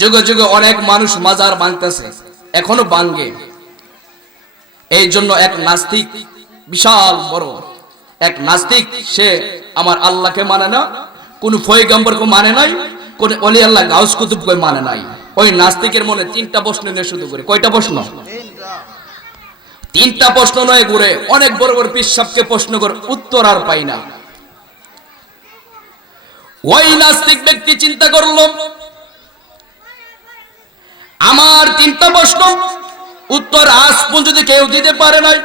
যুগে যুগে অনেক মানুষ মাজার ভাঙতেছে এখনও ভাঙ্গে এই জন্য এক নাস্তিক বিশাল বড়। এক নাস্তিক, সে আমার আল্লাহকে মানে না, কোন ফয়গম্বরকে মানে নাই, কোন অলি আল্লাহ গাউস কুতুবকে মানে নাই। ওই নাস্তিকের মনে তিনটা প্রশ্ন নিয়ে শুধু করে। কয়টা প্রশ্ন? তিনটা প্রশ্ন নয় ঘুরে। অনেক বড় বড় পিসাবকে প্রশ্ন করে, উত্তর আর পাই না। ওই নাস্তিক ব্যক্তি চিন্তা করল আমার তিনটা প্রশ্ন উত্তর আজ পর্যন্ত কেউ দিতে পারে নাই।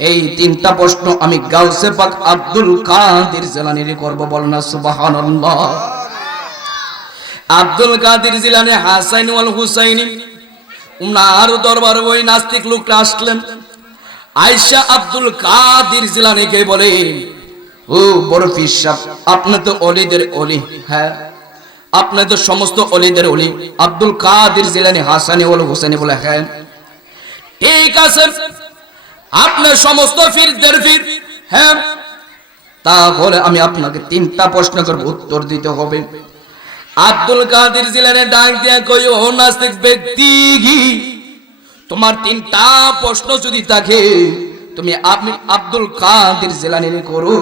এই তিনটা প্রশ্ন আমি গাউসে পাক আব্দুল কাদের জেলানির করব বলনা সুবহানাল্লাহ। আব্দুল কাদের জিলানি, হাসাইন ওয়াল হুসাইনি। উনার দরবার ওই নাস্তিক লোকটা আসলেন। আয়েশা আব্দুল কাদের জিলানিকে বলে ও বড় পিসাব আপনি তো অলিদের অলি হ্যাঁ? আপনি তো সমস্ত অলিদের অলি, আব্দুল কাদের জিলানি, হাসানি ওয়াল হুসাইনি বলে হ্যাঁ ঠিক আছে, আপনার সমস্ত ফিরদের ফির হ্যাঁ তাহলে আমি আপনাকে তিনটা প্রশ্ন করব, উত্তর দিতে হবে। আব্দুল কাদের জিলানে ডাক দিয়া কই ও নাস্তিক ব্যক্তি তোমার তিনটা প্রশ্ন যদি থাকে, তুমি আপনি আব্দুল কাদের জিলানি করো।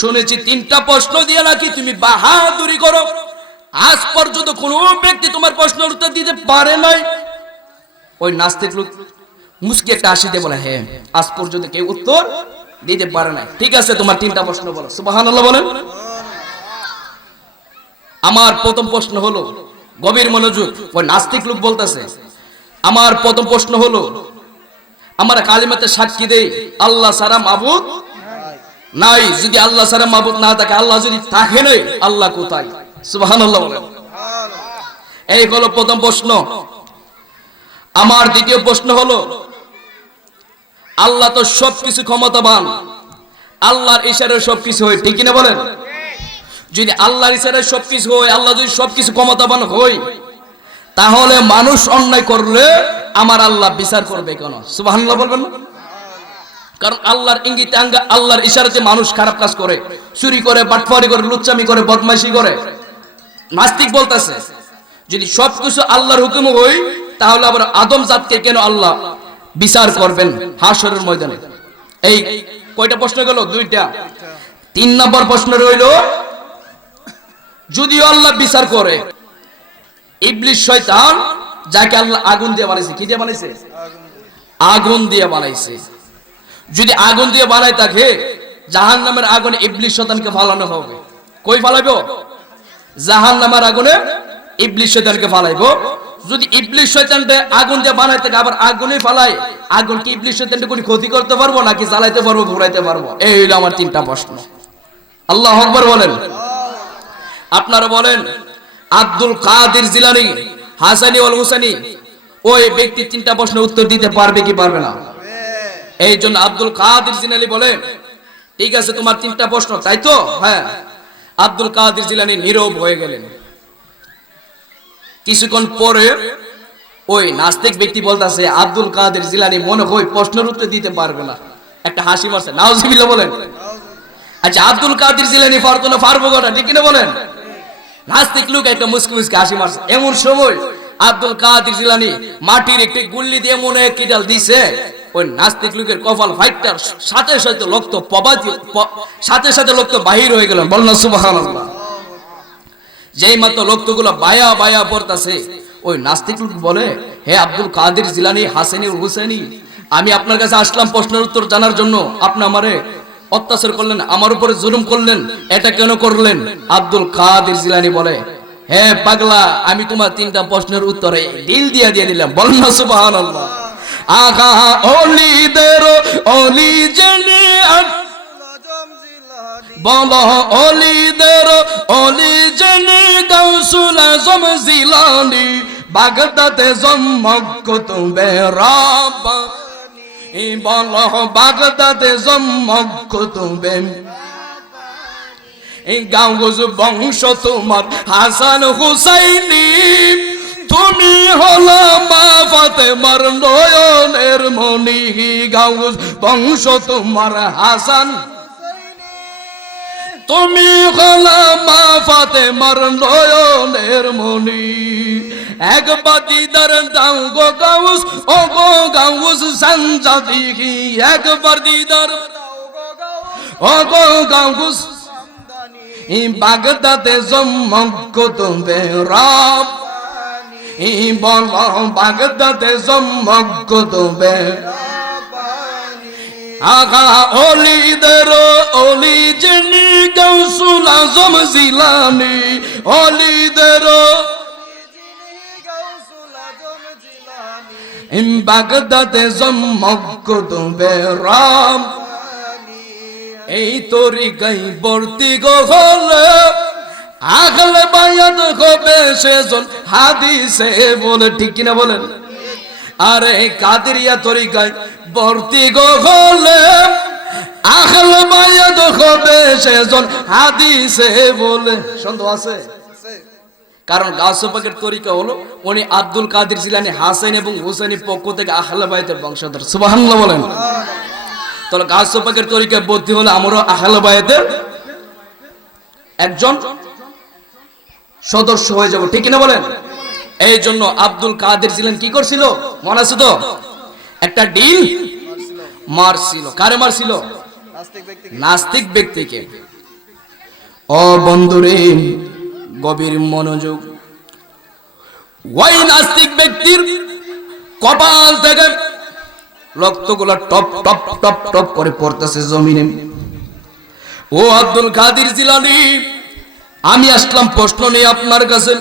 শুনেছি তিনটা প্রশ্ন দিয়ে নাকি তুমি বাহাদুরি করো। আজ পর্যন্ত কোন ব্যক্তি তোমার প্রশ্নের উত্তর দিতে পারে নাই। ওই নাস্তিক লোক মুসকে একটা আসিতে বলে হ্যাঁ আজ পর্যন্ত কেউ উত্তর দিতে পারে নাই। ঠিক আছে, তোমার তিনটা প্রশ্ন বলো। সুবহানাল্লাহ বলেন। আমার প্রথম প্রশ্ন হলো, গভীর মনোযোগ। ওই নাস্তিক লোক বলতেছে, আমার প্রথম প্রশ্ন হলো, আমার কালিমাতে সাক্ষী দেই, আল্লাহ সারা মাবুদ নাই। যদি আল্লাহ সারা মাবুদ না থাকে, আল্লাহ যদি থাকে নাই, আল্লাহ কোথায়? সুবহানাল্লাহ হলো প্রথম প্রশ্ন। আমার দ্বিতীয় প্রশ্ন হলো, আল্লাহ তো সবকিছু ক্ষমতাবান। আল্লাহর ইশারায় সবকিছু হয়, ঠিক কিনা বলেন? যদি আল্লাহর ইশারায় সবকিছু হয়, আল্লাহ যদি সবকিছু ক্ষমতাবান হয়, তাহলে মানুষ অন্যায় করলে আমার আল্লাহ বিচার করবে কেন? সুবহানাল্লাহ বলবেন না? কারণ আল্লাহর ইঙ্গিতে আল্লাহর ইশারাতে মানুষ খারাপ কাজ করে। চুরি করে, বাটফারি করে, লুচ্চামি করে, বদমাইশি করে। নাস্তিক বলতেছে, যদি সবকিছু আল্লাহর হুকুম হই তাহলে আবার আদম জাতকে কেন আল্লাহ বিচার করবেন হাসরের ময়দানে? এই কয়টা প্রশ্ন গেল? দুইটা। তিন নম্বর প্রশ্ন রইল, যদিও আল্লাহ বিচার করে, ইবলিশ শয়তান যাকে আল্লাহ আগুন দিয়ে বানাইছে, কি দিয়ে বানাইছে? আগুন দিয়ে বানাইছে। যদি আগুন দিয়ে বানাই থাকে জাহান নামের আগুনে ইবলিশ শয়তানকে ফালানো হবে। কই ফালাইবো? জাহান নামের আগুনে ইবলিশ শয়তানকে ফালাইবো। যদি ইবলিশ শয়তানকে আগুন দিয়ে বানাই থাকে, আবার আগুনে ফালাই আগুন কি ইবলিশ শয়তানকে কোনো ক্ষতি করতে পারব নাকি জ্বালাইতে পারব, ঘুরাইতে পারব? এই হইল আমার তিনটা প্রশ্ন। আল্লাহ আকবার বলেন। আপনারা বলেন, আব্দুল কাদের জিলানি, হাসানি ওয়াল হুসানি, ওই ব্যক্তি তিনটা প্রশ্নের উত্তর দিতে পারবে কি পারবে না? এই জন্য আব্দুল কাদের জিলানি বলেন, ঠিক আছে, তোমার তিনটা প্রশ্ন, তাই তো? হ্যাঁ। আব্দুল কাদের জিলানি নীরব হয়ে গেলেন। কিছুক্ষণ পরে ওই নাস্তিক ব্যক্তি বলতেছে, আব্দুল কাদের জিলানি মনে হয় প্রশ্নের উত্তর দিতে পারবে না। একটা হাসি মারছে। নাউজিবিল্লা বলেন। আচ্ছা আব্দুল কাদের জিলানি পারতো না গোটা ঠিক কিনা বলেন? নাস্তিক লোক একটা মুসকি মুসকি হাসি মারছে। এমন সময় আব্দুল কাদের জিলানি মাটির একটি গুল্লি দিয়ে মনে কিটাল দিছে। ওই নাস্তিক লোকের কপাল ফাইটটার সাথে সাথে পবাতি প- সাথে সাথে রক্ত বাহির হয়ে গেল। বল না, সুবহানাল্লাহ। যেই মাত্র রক্তগুলো বায়া বায়া পড়তাছে, ওই নাস্তিক লোক বলে, হে আব্দুল কাদের জিলানি হাসেনি হুসেনি আমি আপনার কাছে আসলাম প্রশ্নের উত্তর জানার জন্য। আপনি আমারে অত্যাচার করলেন, আমার উপরে জুলুম করলেন, এটা কেন করলেন? আব্দুল কাদের জিলানি বলে হে পাগলা, আমি তোমার তিনটা প্রশ্নের উত্তরে দিল দিয়ে দিয়ে দিলাম। বল না, সুবহানাল্লাহ। আগা অলিদের অলি জেনে বল, অলিদের অলি জেনে গাউসুল আজম জিলানি, বাগদাদে জম্মক তুমি রাবা এই বল, বাগদাদে জম্মক তুমি এই বংশ তোমার হাসান হুসাইনি। তুমি হলো মা ফাতেমার নয়নের মনি গাউজ বংশ তোমার হাসান। তুমি হলা মা ফাতে মার নয়নের মনি একবার দিদার দাও গো গাউস ও গো গাউস সঞ্জা দিঘি একবার দিদার ও গো গাউস বাগদাদে জম্মক তুমি রাব। ই বল বাগদাদে জম্মক তুমি আগা অলিদের অলি যিনি গৌসুল আজম জিলানি। অলিদের ইম বাগদাদে জম্মক তুমি রাম এই তরি গাই বর্তি গো হলে আগলে বায়াত হবে সেজন হাদিসে বলে, ঠিক কিনা বলেন? আরে কাদেরিয়া তরিকায় বর্তি গো হলে আগলে বায়াত হবে সেজন হাদিসে বলে। সন্দেহ আছে? কারণ গাছপাকের তরিকা হলো, উনি আব্দুল কাদের জিলানি হাসান এবং হুসাইনের পক্ষ থেকে আহলে বাইতের বংশধর। সুবহানাল্লাহ বলেন। তাহলে গাছপাকের তরিকা বলতে হলে আহলে বাইতের একজন সদস্য হয়ে যাব। ঠিক না বলেন? এই জন্য আব্দুল কাদের ছিলেন কি করছিল? মনে আছে তো? একটা ডিল মারছিল। কারে মারছিল? নাস্তিক ব্যক্তিকে। ও বন্ধুরে, গভীর মনোযোগ। ওই নাস্তিক ব্যক্তির কপাল থেকে রক্তগুলো টপ টপ টপ টপ করে পড়তেছে জমিনে। ও আব্দুল কাদির জিলানি, আমি আসলাম প্রশ্ন নেই আপনার কাছে।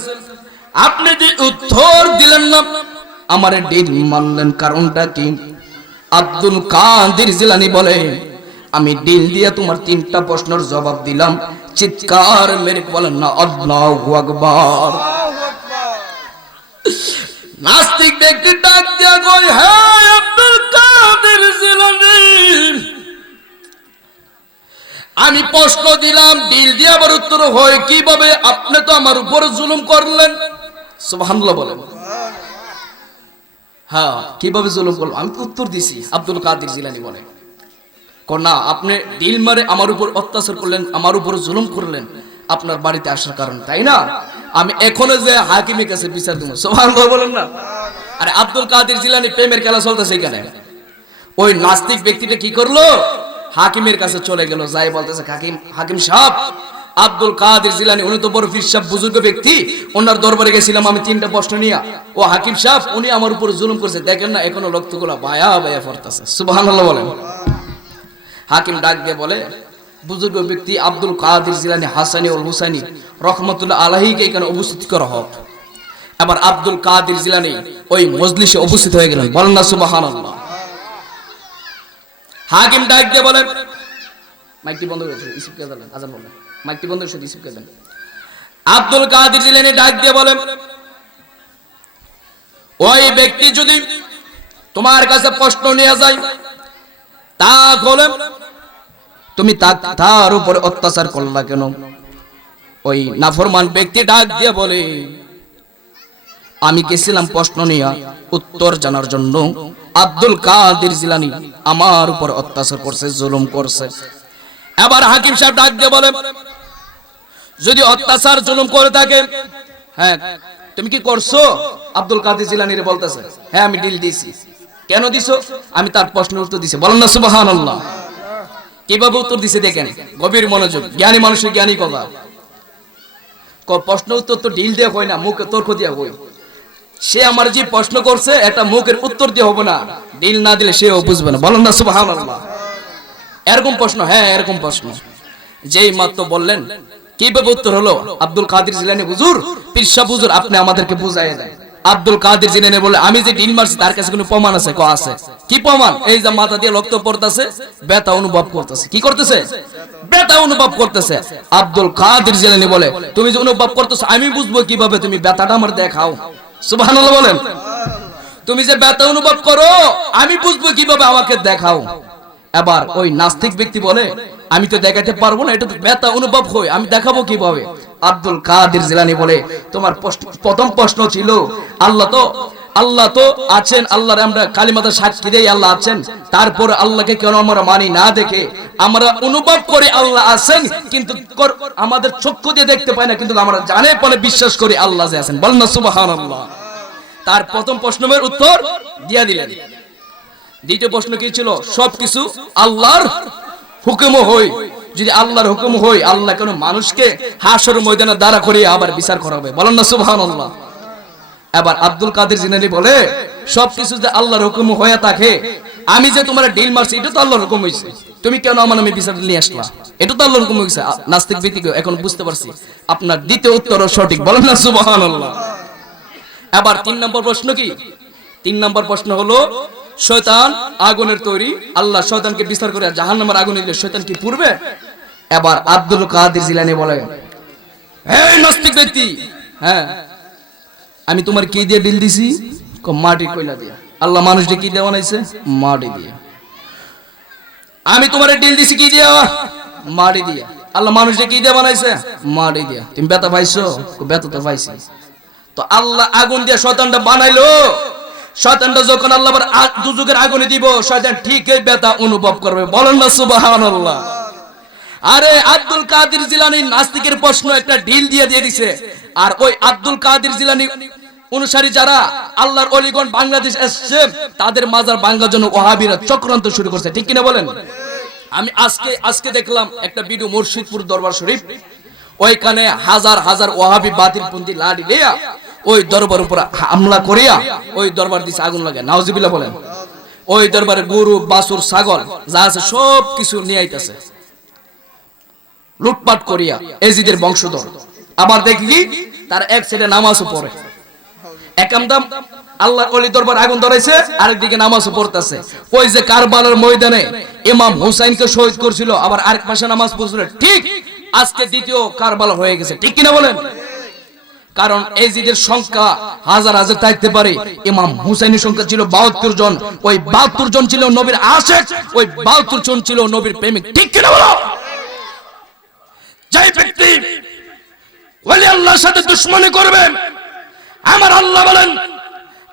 আপনি উত্তর দিলেন না, আমার ডিল মানলেন কারণটা কি? আব্দুল কাদির জিলানি বলে, আমি ডিল দিয়ে তোমার তিনটা প্রশ্নের জবাব দিলাম। চিৎকার মেরে বলেন না, আল্লাহু আকবার। নাস্তিক ব্যক্তি ডাক দিয়া কই হ্যাঁ আব্দুল কাদের জিলানি আমি প্রশ্ন দিলাম, দিল দিয়ে আবার উত্তর হয়, কীভাবে? আপনি তো আমার উপর জুলুম করলেন। সুবহানাল্লাহ বলেন। হ্যাঁ কীভাবে জুলুম করলাম আমি তো উত্তর দিছি, আব্দুল কাদের জিলানি বলে। না, আপনি ডিল মারে আমার উপর অত্যাচার করলেন, আমার উপর জুলুম করলেন, আপনার বাড়িতে আসার কারণ, তাই না? আমি এখনও যে হাকিমের কাছে বিচার দেবো, সুবহানাল্লাহ বলেন না। আরে আব্দুল কাদের জিলানি প্রেমের খেলা চলতেছে এখানে। ওই নাস্তিক ব্যক্তিটা কি করল? হাকিমের কাছে চলে গেল, যাই বলতেছে, হাকিম হাকিম সাহেব, আব্দুল কাদের জিলানি, উনি তো বড় পীর সাহেব, বুজুর্গ ব্যক্তি। ওনার দরবারে গেছিলাম আমি তিনটা প্রশ্ন নিয়ে। ও হাকিম সাহেব, উনি আমার উপর জুলুম করছে। দেখেন না, এখনও রক্তগুলা বায়া বায়া পড়তেছে। সুবহানাল্লাহ বলেন। হাকিম ডাক দিয়ে বলে বুজুর্গ ব্যক্তি আব্দুল কাদের জিলানি, হাসানি ও হুসাইনি রহমতুল্লাহ আলাহিকে এখানে উপস্থিত করা হোক। আবার আব্দুল কাদের জিলানি ওই মজলিসে উপস্থিত হয়ে গেলেন। বলেন না, সুবহানাল্লাহ। হাকিম ডাক দিয়ে বলে মাইকটি বন্ধ করেছে ইসিপ কে দেন আজান বলেন মাইকটি বন্ধ করেছে ইসিপ কে দেন আব্দুল কাদের জিলানি ডাক দিয়ে বলে ওই ব্যক্তি যদি তোমার কাছে প্রশ্ন নিয়ে যায়, তা বলে তুমি তার উপরে অত্যাচার করলা কেন? ওই নাফরমান ব্যক্তি ডাক দিয়ে বলে, আমি গেছিলাম প্রশ্ন নিয়ে উত্তর জানার জন্য। আব্দুল কাদের জিলানি আমার উপর অত্যাচার করছে, জুলুম করছে। এবার হাকিম সাহেব ডাক দিয়ে বলে, যদি অত্যাচার, জুলুম করে থাকে হ্যাঁ তুমি কি করছ? আব্দুল কাদের জিলানিরে বলতেছে হ্যাঁ আমি ডিল দিছি কেন দিছো? আমি তার প্রশ্নের উত্তর দিছি বলেন না, সুবহানাল্লাহ। কীভাবে উত্তর দিছে দেখেন? গভীর মনোযোগ। জ্ঞানী মানুষের জ্ঞানী কথা প্রশ্ন উত্তর তো দিয়ে হয় না, মুখে তর্ক দিয়ে হয়। সে আমার যে প্রশ্ন করছে একটা মুখের উত্তর দিয়ে হবে না। ডিল না দিলে সেও বুঝবে না। বলেন না, সুবহানাল্লাহ। এরকম প্রশ্ন হ্যাঁ এরকম প্রশ্ন। যেই মাত্র বললেন, কীভাবে উত্তর হলো? আব্দুল কাদের জিলানি, হুজুর হুজুর, আপনি আমাদেরকে বুঝাই দেন। আব্দুল কাদের জিলানি বলে, আমি যে ডিল মারছি তার কাছে কোনো প্রমাণ আছে? ক, আছে। কি প্রমাণ? এই যে মাথা দিয়ে রক্ত পড়তেছে, ব্যথা অনুভব করতেছে। কি করতেছে? ব্যথা অনুভব করতেছে। আব্দুল কাদের জিলানি বলে, তুমি যে অনুভব করতেছো, আমি বুঝব কীভাবে তুমি ব্যথাটা আমার দেখাও। সুবহানাল্লাহ বলেন। তুমি যে ব্যথা অনুভব করো, আমি বুঝব কীভাবে আমাকে দেখাও। এবার ওই নাস্তিক ব্যক্তি বলে, আমি তো দেখাতে পারব না, এটা তো ব্যথা অনুভব হয়, আমি দেখাবো কীভাবে? আব্দুল কাদের জিলানি বলে, তোমার প্রথম প্রশ্ন ছিল, আল্লাহ তো আল্লাহ তো আছেন, আল্লাহর আমরা কালিমাতা সাক্ষী দেই, আল্লাহ আছেন। তারপর আল্লাহকে কেন আমরা মানি না দেখে? আমরা অনুভব করে আল্লাহ আছেন, কিন্তু আমাদের চক্ষু দিয়ে দেখতে পাই না, কিন্তু আমরা জানে পরে বিশ্বাস করি আল্লাহ যে আছেন। বলেন না, সুবহানাল্লাহ। তার প্রথম প্রশ্নের উত্তর দিয়া দিলেন। দ্বিতীয় প্রশ্ন কি ছিল? সবকিছু আল্লাহর হুকুম হই যদি আল্লাহর হুকুম হই আল্লাহ কেন মানুষকে হাসর ময়দানে দাঁড়া করিয়ে আবার বিচার করাবে বলেন না, সুবহানাল্লাহ। এবার আব্দুল কাদের জিনানি বলে, সবকিছু যে আল্লাহর হুকুম হয়ে থাকে, আমি যে তোমার ডিল মারছি, এটা তো আল্লাহর হুকুম হইছে। তুমি কেন আমার নামে বিচার নিয়ে আসলা? এটা তো আল্লাহর হুকুম হইছে। আ- নাস্তিক ভিত্তিক এখন বুঝতে পারছি। আপনার দ্বিতীয় উত্তর সঠিক। বলেন না, সুবহানাল্লাহ। এবার তিন নম্বর প্রশ্ন কি? তিন নম্বর প্রশ্ন হলো, শয়তান আগুনের তৈরি, আল্লাহ শয়তানকে বিস্তার করে জাহান নামের আগুনে দিলে শয়তান কি পূর্বে এবার আব্দুল কাদের জিলানি বলে, এই নাস্তিক ব্যক্তি হ্যাঁ আমি তোমার কি দিয়ে ডিল দিছি? মাটি কইলা দিয়া। আল্লাহ মানুষকে কি দিয়ে বানাইছে? মাটি দিয়ে। আমি তোমার ডিল দিছি কি দিয়া? মাটি দিয়া। আল্লাহ মানুষকে কি দিয়ে বানাইছে? মাটি দিয়া। তুমি বেতা পাইছো? বেতা তো পাইছি। তো আল্লাহ আগুন দিয়ে শয়তানটা বানাইলো। শয়তানটা যখন আল্লাহ আবার আ- দুযুগের আগুনে দিব, শয়তান ঠিকই ব্যথা অনুভব করবে। বলেন না সুবহানাল্লাহ। আরে আব্দুল কাদের জিলানি নাস্তিকের প্রশ্ন একটা ঢিল দিয়ে দিয়ে দিছে। আর ওই আব্দুল কাদের জিলানি অনুসারী যারা আল্লাহর অলিগণ বাংলাদেশ এসছে, তাদের মাজার বাংলার জন্য ওহাবিরা চক্রান্ত শুরু করছে। ঠিক কিনা বলেন? আমি আজকে আজকে দেখলাম একটা ভিডিও মুর্শিদপুর দরবার শরীফ। ওইখানে হাজার হাজার ওহাবি বাতিল পন্থী লাড়ি লিয়া ওই দরবার উপর হামলা করিয়া ওই দরবার দিছে আগুন লাগে। নাউজিবিল্লাহ বলেন। ওই দরবারে গরু বাসুর ছাগল, যা আছে সব কিছু নিয়ে আইতাছে। লুটপাট করিয়া এজিদের বংশধর। আবার দেখি কি? তার এক সাইডে নামাজও পড়ে। একামদাম আল্লাহ অলি দরবার আগুন ধরাইছে আরেকদিকে নামাজও পড়তেছে। ওই যে কারবালার ময়দানে ইমাম হুসাইনকে শহীদ করছিল, আবার আরেক পাশে নামাজ পড়ছিল। ঠিক আজকে দ্বিতীয় কারবালা হয়ে গেছে। ঠিক কিনা বলেন? কারণ এজিদের সংখ্যা হাজার হাজার থাকতে পারে। ইমাম হুসাইনের সংখ্যা ছিল বাহাত্তর জন। ওই বাহাত্তর জন ছিল নবীর আশেক, ওই বাহাত্তর জন ছিল নবীর প্রেমিক। ঠিক কিনা বলো? যাই ব্যক্তি ওলি আল্লাহর সাথে দুশ্মনী করবে আমার আল্লাহ বলেন,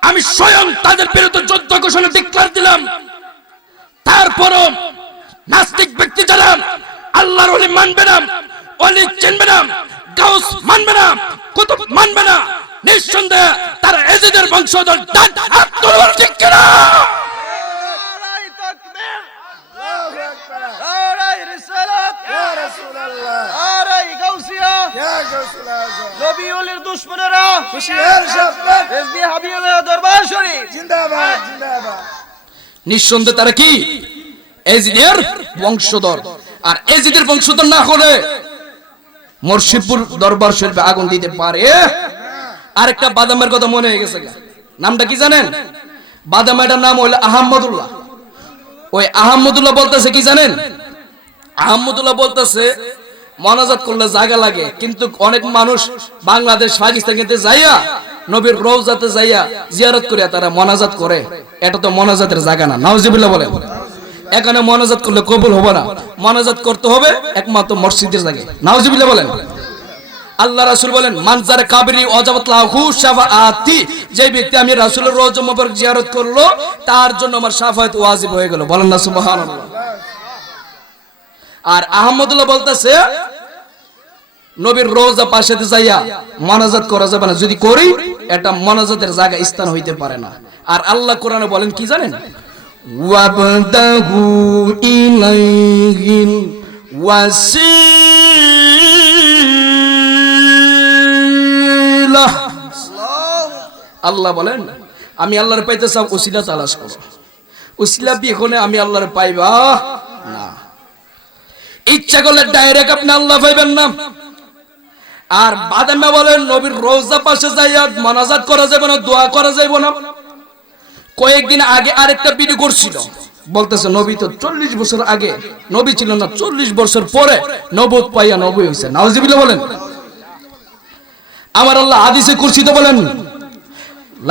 আমি স্বয়ং তাদের বিরুদ্ধে যুদ্ধ ঘোষণা ডিক্লার দিলাম। তারপরও নাস্তিক ব্যক্তি যারা আল্লাহর ওলি মানবে না, ওলি চিনবে না, গাউস মানবে না, কুতুব মানবে না, নিঃসন্দেহে তারা এজিদের বংশধর ঠিক কিনা? গাউসুল আজম নবী ওলির দুশমনেরা দরবার শরীফ। জিন্দাবাদ নিঃসন্দেহে তারা কি? এজিদের বংশধর। আর এজিদের বংশধর না হলে মুর্শিদপুর দরবার শরীফে আগুন দিতে পারে। আরেকটা বাদামের কথা মনে হয়ে গেছে নামটা কি জানেন? বাদামের নাম হলো আহমদুল্লাহ। ওই আহমদুল্লাহ বলতেছে কি জানেন? আহমদুল্লাহ বলতেছে মনাজাত করলে জায়গা লাগে। কিন্তু অনেক মানুষ বাংলাদেশ, পাকিস্তান কিন্তু যাইয়া নবীর রওজাতে যাইয়া জিয়ারত করিয়া তারা মনাজাত করে। এটা তো মনাজাতের জায়গা না। নাউজিবিল্লাহ বলে এখানে মনাজাত করলে কবুল হবে না। মনাজাত করতে হবে একমাত্র মসজিদের জায়গায়। নাউজিবিল্লাহ বলেন। আল্লাহ রাসুল বলেন মানজার কাবরি অজাবাত লাহু শাফাআতি যে ব্যক্তি আমি রাসূলের রওজা মুবারক জিয়ারত করল, তার জন্য আমার শাফায়াত ওয়াজিব হয়ে গেল। বলেন না সুবহানাল্লাহ। আর আহমদুল্লাহ বলতেছে নবীর রোজা পাশে যাইয়া মনাজাত করা যাবে না। যদি করি এটা মনাজাতের জায়গা স্থান হইতে পারে না। আর আল্লাহ কোরআনে বলেন কি জানেন? ওয়াবদাহু ইলাইহিল ওয়াসিলা। আল্লাহ বলেন আমি আল্লাহর পাইতে চাও ওসিলা তালাশ করো। ওসিলা বিহনে আমি আল্লাহর পাইবা। ইচ্ছা করলে ডাইরেক্ট আপনি আল্লাহ পাইবেন না। আর বাদামে বলেন, নবীর রোজা পাশে যাইয়া মানাজাত করা যাবে না, দোয়া করা যাবে না। কয়েকদিন আগে আরেকটা ভিডিও করছিল। বলতেছে, নবী তো চল্লিশ বছর আগে, নবী ছিল না, চল্লিশ বছর পরে নবদ পাইয়া নবী হয়েছে নাওজিবিল্লাহ বলেন। আমার আল্লাহ হাদিসে কুরসিতে বলেন